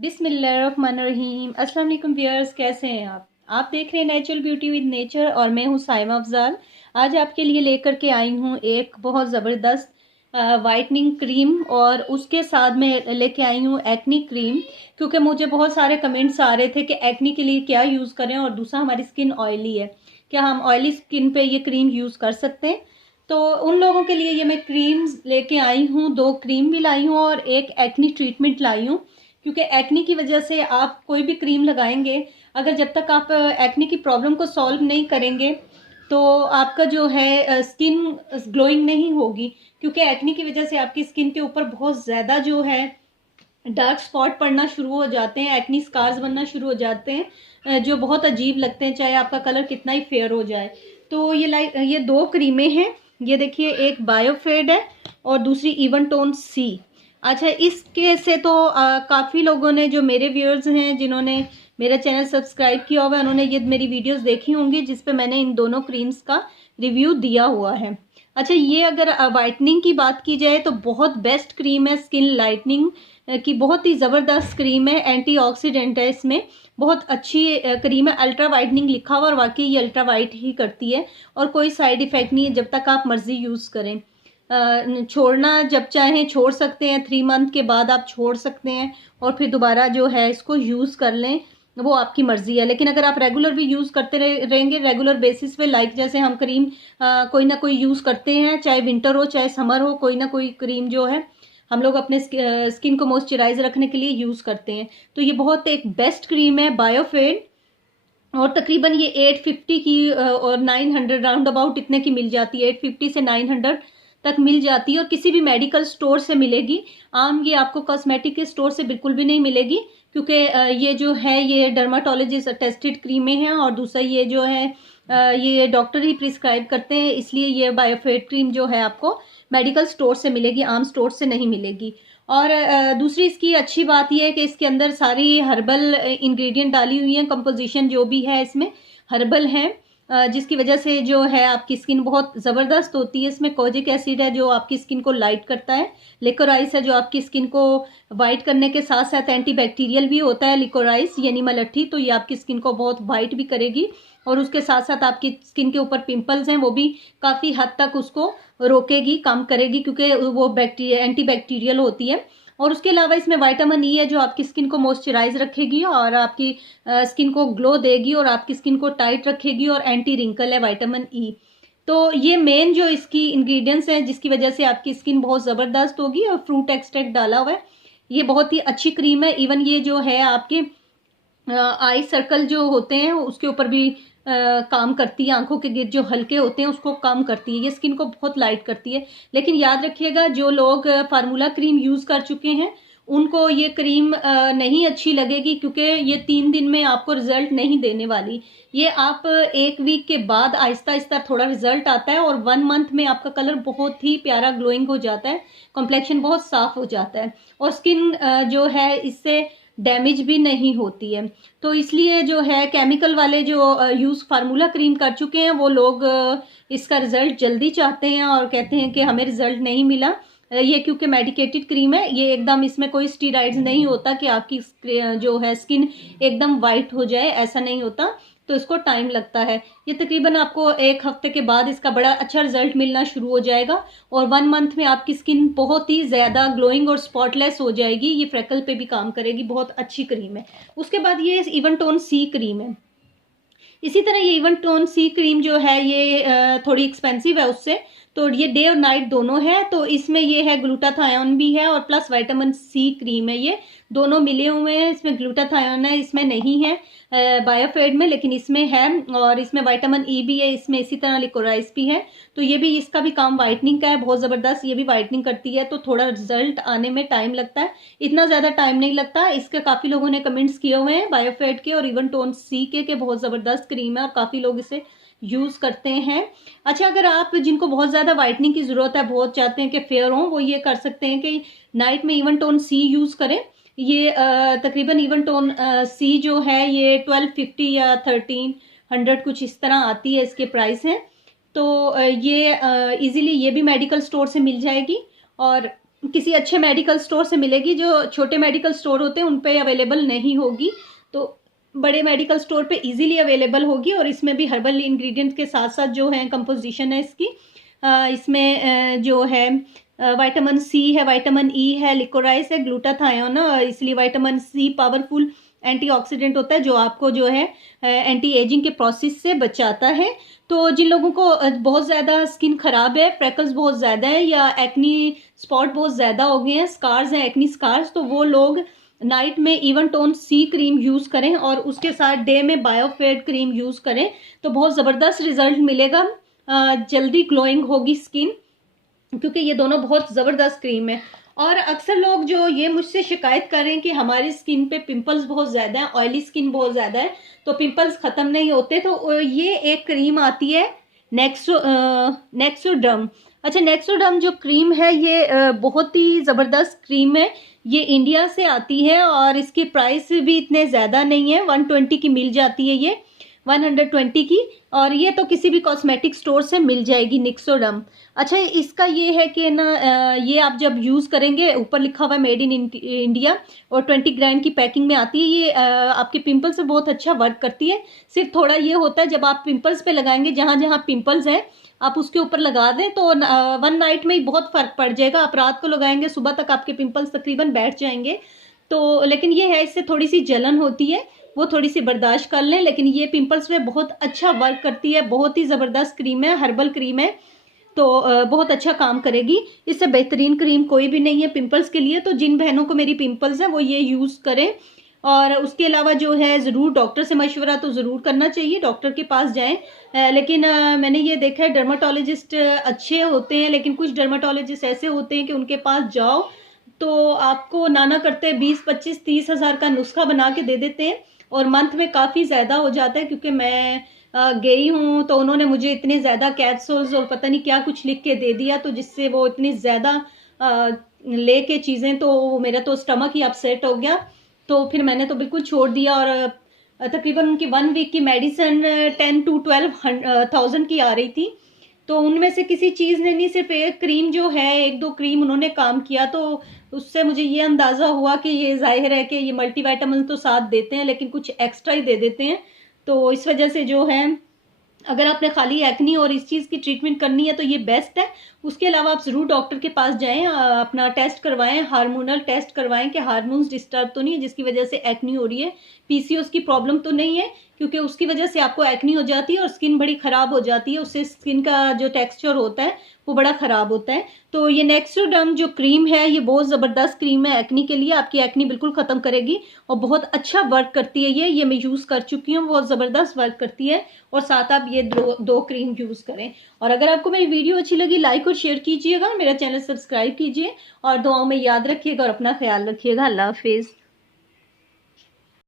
बिस्मिल्लाहिर्रहमानिर्रहीम। अस्सलाम वालेकुम व्यूअर्स, कैसे हैं आप देख रहे हैं नेचुरल ब्यूटी विद नेचर और मैं हूं साइमा अफजाल। आज आपके लिए लेकर के आई हूं एक बहुत ज़बरदस्त वाइटनिंग क्रीम और उसके साथ में लेके आई हूं एक्नी क्रीम, क्योंकि मुझे बहुत सारे कमेंट्स आ रहे थे कि एक्नी के लिए क्या यूज़ करें और दूसरा हमारी स्किन ऑयली है, क्या हम ऑयली स्किन पे ये क्रीम यूज़ कर सकते हैं। तो उन लोगों के लिए ये मैं क्रीम्स लेके आई हूँ, 2 क्रीम भी लाई हूँ और एक एक्नी ट्रीटमेंट लाई हूँ। क्योंकि एक्नी की वजह से आप कोई भी क्रीम लगाएंगे, अगर जब तक आप एक्नी की प्रॉब्लम को सॉल्व नहीं करेंगे तो आपका जो है स्किन ग्लोइंग नहीं होगी। क्योंकि एक्नी की वजह से आपकी स्किन के ऊपर बहुत ज़्यादा जो है डार्क स्पॉट पड़ना शुरू हो जाते हैं, एक्नी स्कार्स बनना शुरू हो जाते हैं, जो बहुत अजीब लगते हैं चाहे आपका कलर कितना ही फेयर हो जाए। तो ये 2 क्रीमें हैं। ये देखिए, एक बायोफेड है और दूसरी इवन टोन सी। अच्छा, इसके से तो काफ़ी लोगों ने, जो मेरे व्यूअर्स हैं जिन्होंने मेरा चैनल सब्सक्राइब किया हुआ है, उन्होंने ये मेरी वीडियोस देखी होंगी जिस पे मैंने इन दोनों क्रीम्स का रिव्यू दिया हुआ है। अच्छा, ये अगर वाइटनिंग की बात की जाए तो बहुत बेस्ट क्रीम है, स्किन लाइटनिंग की बहुत ही ज़बरदस्त क्रीम है, एंटीऑक्सीडेंट है इसमें, बहुत अच्छी क्रीम है। अल्ट्रा वाइटनिंग लिखा हुआ और वाकई ये अल्ट्रा वाइट ही करती है और कोई साइड इफ़ेक्ट नहीं है जब तक आप मर्ज़ी यूज़ करें। छोड़ना जब चाहें छोड़ सकते हैं, 3 मंथ के बाद आप छोड़ सकते हैं और फिर दोबारा जो है इसको यूज़ कर लें, वो आपकी मर्ज़ी है। लेकिन अगर आप रेगुलर भी यूज़ करते रहेंगे, रेगुलर बेसिस पे, लाइक जैसे हम क्रीम कोई ना कोई यूज़ करते हैं, चाहे विंटर हो चाहे समर हो, कोई ना कोई क्रीम जो है हम लोग अपने स्किन को मॉइस्चराइज रखने के लिए यूज़ करते हैं। तो ये बहुत एक बेस्ट क्रीम है बायोफेड, और तकरीबन ये 850 की और 900 राउंड अबाउट इतने की मिल जाती है। 850 से 900 तक मिल जाती है और किसी भी मेडिकल स्टोर से मिलेगी। आम ये आपको कॉस्मेटिक के स्टोर से बिल्कुल भी नहीं मिलेगी, क्योंकि ये जो है ये डर्माटोलॉजिस्ट टेस्टेड क्रीमें हैं और दूसरा ये जो है ये डॉक्टर ही प्रिस्क्राइब करते हैं, इसलिए ये बायोफेड क्रीम जो है आपको मेडिकल स्टोर से मिलेगी, आम स्टोर से नहीं मिलेगी। और दूसरी इसकी अच्छी बात यह है कि इसके अंदर सारी हर्बल इंग्रेडिएंट डाली हुई हैं, कंपोजिशन जो भी है इसमें हर्बल है, जिसकी वजह से जो है आपकी स्किन बहुत ज़बरदस्त होती है। इसमें कोजिक एसिड है जो आपकी स्किन को लाइट करता है, लिकोराइस है जो आपकी स्किन को वाइट करने के साथ साथ एंटीबैक्टीरियल भी होता है लिकोराइस, यानी मलट्ठी, तो ये आपकी स्किन को बहुत वाइट भी करेगी और उसके साथ साथ आपकी स्किन के ऊपर पिंपल्स हैं वो भी काफ़ी हद तक उसको रोकेगी, कम करेगी, क्योंकि वो बैक्टीरिया एंटीबैक्टीरियल होती है। और उसके अलावा इसमें विटामिन ई है जो आपकी स्किन को मॉइस्चराइज रखेगी और आपकी स्किन को ग्लो देगी और आपकी स्किन को टाइट रखेगी, और एंटी रिंकल है विटामिन ई। तो ये मेन जो इसकी इंग्रेडिएंट्स हैं जिसकी वजह से आपकी स्किन बहुत ज़बरदस्त होगी, और फ्रूट एक्सट्रैक्ट डाला हुआ है। ये बहुत ही अच्छी क्रीम है। इवन ये जो है आपके आई सर्कल जो होते हैं उसके ऊपर भी काम करती है, आंखों के गिर जो हल्के होते हैं उसको कम करती है, ये स्किन को बहुत लाइट करती है। लेकिन याद रखिएगा, जो लोग फार्मूला क्रीम यूज़ कर चुके हैं उनको ये क्रीम नहीं अच्छी लगेगी, क्योंकि ये 3 दिन में आपको रिजल्ट नहीं देने वाली। ये आप 1 वीक के बाद आहिस्ता आहिस्ता थोड़ा रिजल्ट आता है और 1 मंथ में आपका कलर बहुत ही प्यारा ग्लोइंग हो जाता है, कॉम्प्लेक्शन बहुत साफ हो जाता है और स्किन जो है इससे डैमेज भी नहीं होती है। तो इसलिए जो है केमिकल वाले जो यूज़ फार्मूला क्रीम कर चुके हैं वो लोग इसका रिज़ल्ट जल्दी चाहते हैं और कहते हैं कि हमें रिज़ल्ट नहीं मिला। ये क्योंकि मेडिकेटेड क्रीम है, ये एकदम, इसमें कोई स्टीरॉइड्स नहीं होता कि आपकी जो है स्किन एकदम वाइट हो जाए, ऐसा नहीं होता। तो इसको टाइम लगता है। ये तकरीबन आपको 1 हफ्ते के बाद इसका बड़ा अच्छा रिजल्ट मिलना शुरू हो जाएगा और 1 मंथ में आपकी स्किन बहुत ही ज़्यादा ग्लोइंग और स्पॉटलेस हो जाएगी। ये फ्रेकल पे भी काम करेगी, बहुत अच्छी क्रीम है। उसके बाद ये इवन टोन सी क्रीम है। इसी तरह ये इवन टोन सी क्रीम जो है ये थोड़ी एक्सपेंसिव है उससे, तो ये डे और नाइट दोनों है। तो इसमें ये है ग्लूटाथायोन भी है और प्लस विटामिन सी क्रीम है, ये दोनों मिले हुए हैं। इसमें ग्लूटाथायोन है, इसमें नहीं है बायोफेड में, लेकिन इसमें है, और इसमें विटामिन ई भी है, इसमें इसी तरह लिकोराइस भी है। तो ये भी, इसका भी काम वाइटनिंग का है बहुत ज़बरदस्त, ये भी वाइटनिंग करती है। तो थोड़ा रिजल्ट आने में टाइम लगता है, इतना ज़्यादा टाइम नहीं लगता। इसके काफ़ी लोगों ने कमेंट्स किए हुए हैं बायोफेड के और इवन टोन सी के बहुत ज़बरदस्त क्रीम है और काफ़ी लोग इसे यूज़ करते हैं। अच्छा, अगर आप जिनको बहुत ज़्यादा वाइटनिंग की ज़रूरत है, बहुत चाहते हैं कि फेयर हो, वो ये कर सकते हैं कि नाइट में इवन टोन सी यूज़ करें। ये तकरीबन इवन टोन सी जो है ये 1250 या 1300 कुछ इस तरह आती है, इसके प्राइस हैं। तो ये इजीली ये भी मेडिकल स्टोर से मिल जाएगी और किसी अच्छे मेडिकल स्टोर से मिलेगी, जो छोटे मेडिकल स्टोर होते हैं उन पे अवेलेबल नहीं होगी, तो बड़े मेडिकल स्टोर पे इजीली अवेलेबल होगी। और इसमें भी हर्बल इंग्रेडिएंट्स के साथ साथ जो है कंपोजिशन है इसकी, इसमें जो है विटामिन सी है, विटामिन ई है, लिकोराइस है, ग्लूटाथायोन, इसलिए विटामिन सी पावरफुल एंटीऑक्सीडेंट होता है जो आपको जो है एंटी एजिंग के प्रोसेस से बचाता है। तो जिन लोगों को बहुत ज़्यादा स्किन खराब है, फ्रैकल्स बहुत ज़्यादा है या एक्नी स्पॉट बहुत ज़्यादा हो गए हैं, स्कार्स हैं, एक्नी स्कार्स, तो वो लोग नाइट में इवन टोन सी क्रीम यूज़ करें और उसके साथ डे में बायोफेड क्रीम यूज़ करें, तो बहुत ज़बरदस्त रिजल्ट मिलेगा। जल्दी ग्लोइंग होगी स्किन, क्योंकि ये दोनों बहुत ज़बरदस्त क्रीम है। और अक्सर लोग जो ये मुझसे शिकायत कर रहे हैं कि हमारी स्किन पे पिंपल्स बहुत ज़्यादा है, ऑयली स्किन बहुत ज़्यादा है, तो पिंपल्स ख़त्म नहीं होते, तो ये एक क्रीम आती है नेक्सोडर्म। अच्छा, नेक्सोडर्म जो क्रीम है ये बहुत ही ज़बरदस्त क्रीम है। ये इंडिया से आती है और इसके प्राइस भी इतने ज़्यादा नहीं है, 120 की मिल जाती है ये, 120 की। और ये तो किसी भी कॉस्मेटिक स्टोर से मिल जाएगी नेक्सोडर्म। अच्छा, इसका ये है कि ना ये आप जब यूज़ करेंगे, ऊपर लिखा हुआ है मेड इन इंडिया और 20 ग्राम की पैकिंग में आती है। ये आपके पिंपल्स पे बहुत अच्छा वर्क करती है। सिर्फ थोड़ा ये होता है जब आप पिंपल्स पे लगाएंगे, जहाँ जहाँ पिंपल्स हैं आप उसके ऊपर लगा दें तो वन नाइट में ही बहुत फ़र्क पड़ जाएगा। आप रात को लगाएंगे, सुबह तक आपके पिंपल्स तकरीबन बैठ जाएंगे। तो लेकिन ये है, इससे थोड़ी सी जलन होती है, वो थोड़ी सी बर्दाश्त कर लें, लेकिन ये पिंपल्स में बहुत अच्छा वर्क करती है। बहुत ही ज़बरदस्त क्रीम है, हर्बल क्रीम है, तो बहुत अच्छा काम करेगी। इससे बेहतरीन क्रीम कोई भी नहीं है पिंपल्स के लिए। तो जिन बहनों को मेरी पिंपल्स हैं वो ये यूज़ करें। और उसके अलावा जो है ज़रूर डॉक्टर से मशवरा तो ज़रूर करना चाहिए, डॉक्टर के पास जाएं। लेकिन मैंने ये देखा है डर्माटोलॉजिस्ट अच्छे होते हैं, लेकिन कुछ डर्माटोलॉजिस्ट ऐसे होते हैं कि उनके पास जाओ तो आपको नाना करते 20, 25, 30 हज़ार का नुस्खा बना के दे देते हैं और मंथ में काफ़ी ज़्यादा हो जाता है। क्योंकि मैं गई हूँ तो उन्होंने मुझे इतने ज़्यादा कैप्सूल्स और पता नहीं क्या कुछ लिख के दे दिया, तो जिससे वो इतनी ज़्यादा ले के चीज़ें, तो मेरा तो स्टमक ही अपसेट हो गया। तो फिर मैंने तो बिल्कुल छोड़ दिया। और तकरीबन उनकी 1 वीक की मेडिसिन 10 to 12,000 की आ रही थी। तो उनमें से किसी चीज़ ने नहीं, सिर्फ एक क्रीम जो है, 1-2 क्रीम उन्होंने काम किया। तो उससे मुझे ये अंदाज़ा हुआ कि ये जाहिर है कि ये मल्टीविटामिन तो साथ देते हैं लेकिन कुछ एक्स्ट्रा ही दे देते हैं। तो इस वजह से जो है, अगर आपने खाली एक्नी और इस चीज़ की ट्रीटमेंट करनी है तो ये बेस्ट है। उसके अलावा आप ज़रूर डॉक्टर के पास जाएं, अपना टेस्ट करवाएं, हार्मोनल टेस्ट करवाएं कि हार्मोन्स डिस्टर्ब तो नहीं है जिसकी वजह से एक्नी हो रही है, पीसीओएस की प्रॉब्लम तो नहीं है, क्योंकि उसकी वजह से आपको एक्नी हो जाती है और स्किन बड़ी ख़राब हो जाती है। उससे स्किन का जो टेक्स्चर होता है वो बड़ा ख़राब होता है। तो ये नेक्सोडर्म जो क्रीम है ये बहुत ज़बरदस्त क्रीम है एक्नी के लिए, आपकी एक्नी बिल्कुल ख़त्म करेगी और बहुत अच्छा वर्क करती है। ये मैं यूज़ कर चुकी हूँ, बहुत ज़बरदस्त वर्क करती है। और साथ आप ये दो क्रीम यूज़ करें। और अगर आपको मेरी वीडियो अच्छी लगी, लाइक और शेयर कीजिएगा, मेरा चैनल सब्सक्राइब कीजिए और दुआओं में याद रखिएगा और अपना ख्याल रखिएगा। अल्लाह हाफिज़।